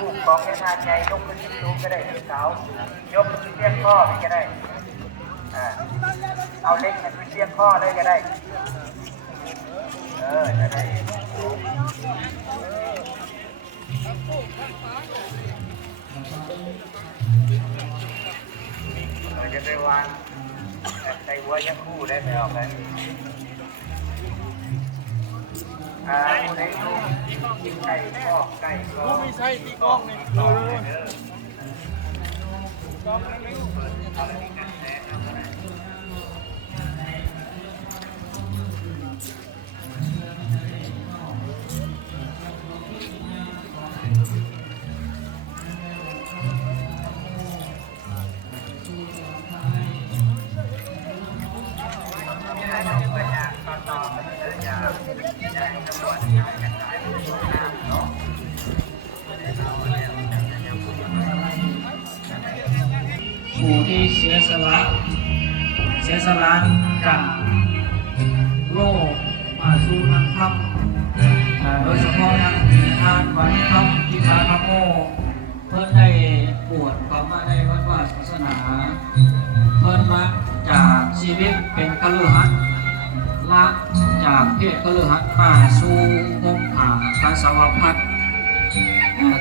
ลูกของแม่ทานใหญ่ยกขึ้นสูงก็ได้ที่เสายกขึ้นเทียบข้อก็ได้เอาเล็กขึ้นเทียบข้อเลยก็ได้จะได้เราจะไปวางใส่หัวยังคู่ได้ไหมออกเลยผู้ใดลูกไก่ข้อไก่ข้อไม่ใช่ที่กล้องนี่ผู้ที่เสียสละจากโลกมาสู่ทางธรรมโดยเฉพาะทางทานวันธรรมที่สาธรรมโมเพื่อได้บวชเข้ามาในวัดวาศาสนาเพื่อมาจากชีวิตเป็นคฤหัสถ์ละจากเพศคฤหัสถ์มาสู่ห่มผ้าพระสาวพัส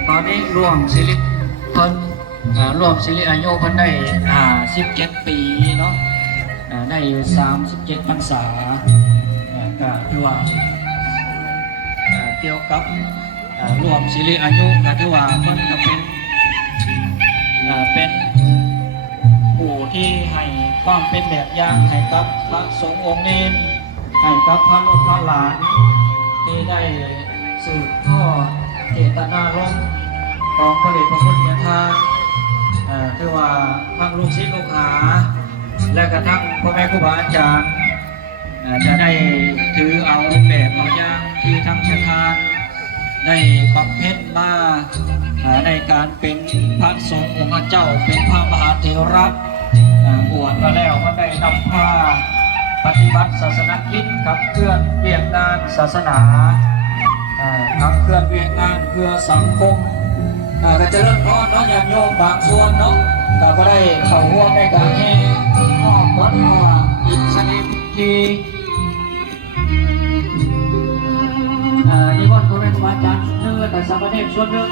ตอนนี้ร่วมชีวิตเพิ่นร่วมศิริอายุเพิ่นได้17 ปีเนาะได้37 พรรษาก็ถือว่าเกี่ยวกับร่วมศิริอายุก็ถือว่าเพิ่นก็เป็นผู้ที่ให้ความเป็นแบบอย่างให้กับพระสงฆ์องค์นี้ให้กับพระลูกพระหลานที่ได้สืบทอดเจตนารมณ์ของพระเดชพระคุณญาติถือว่าทั้งลูกศิษย์ลูกหาและกระทั่งพ่อแม่ครูบาอาจารย์จะได้ถือเอาแบบเอาอย่างที่ทั้งชาติได้บำเพ็ญมาในการเป็นพระสงฆ์องค์เจ้าเป็นพระมหาเถระบวชมาแล้วก็ได้นำผ้าปฏิบัติศาสนกิจกับเคลื่อนเวียนงานศาสนาทั้งเคลื่อนเวียนงานเพื่อสังคมก็จะเริ่มร้อนเนาะญาติโยมบางส่วนเนาะก็ได้เข้าร่วมในการแห่อ้อมวัดอ้อมอิสริมทีนิมนต์พระแม่ครูบาอาจารย์เนื้อแต่สามเณรส่วนหนึ่ง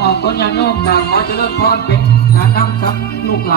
ออกต้นญาติโยมต่างขอเจริญพรเป็นการนำกับลูกหลาน